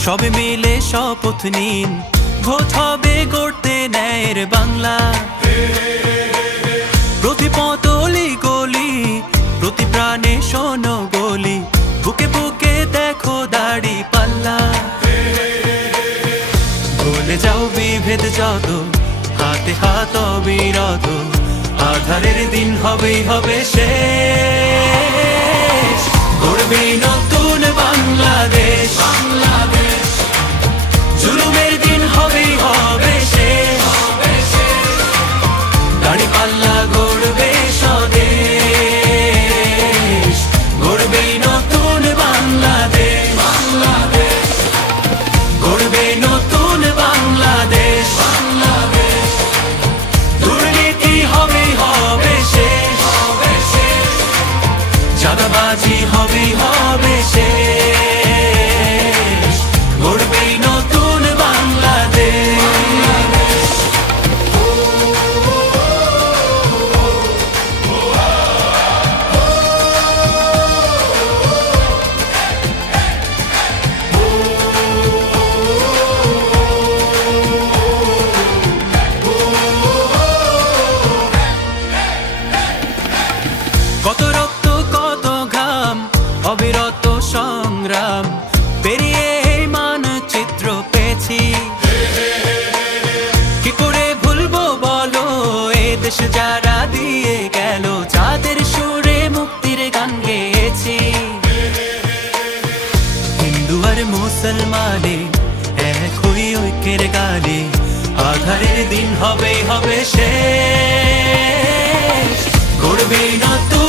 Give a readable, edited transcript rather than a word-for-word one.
সবে মিলে শপথ নিন, ভোট হবে গড়তে ন্যায়ের বাংলা। প্রতি পতলি গলি, প্রতি প্রাণে শোনো বলি, বুকে বুকে দেখো দাড়ি পাল্লা। ভুলে যাও বিভেদ যত, হাতে হাত অবিরত, আধারের দিন হবেই হবে শেষ। গড়বে নতুন বাংলাদেশ, জুলুমের দিন হবেই হবে শেষ। দাড়ি পাল্লা গড়বে স্বদেশ, গড়বে নতুন বাংলাদেশ, গড়বে নতুন বাংলাদেশ। দুর্নীতি হবেই হবে শেষ, চাঁদাবাজি হবেই হবে শেষ। গড়বে নতুন বাংলাদেশ। কত রক্ত কত ঘাম, অবিরত সংগ্রাম পেরিয়ে এই মানচিত্র পেয়েছি। কি করে ভুলবো বলো এ দেশ যারা দিয়ে গেল, যাদের সুরে মুক্তির গান গেয়েছি। হিন্দু আর মুসলমানে এক হই ঐক্যের গানে, আধারের দিন হবে হবে শেষ। গড়বে নতুন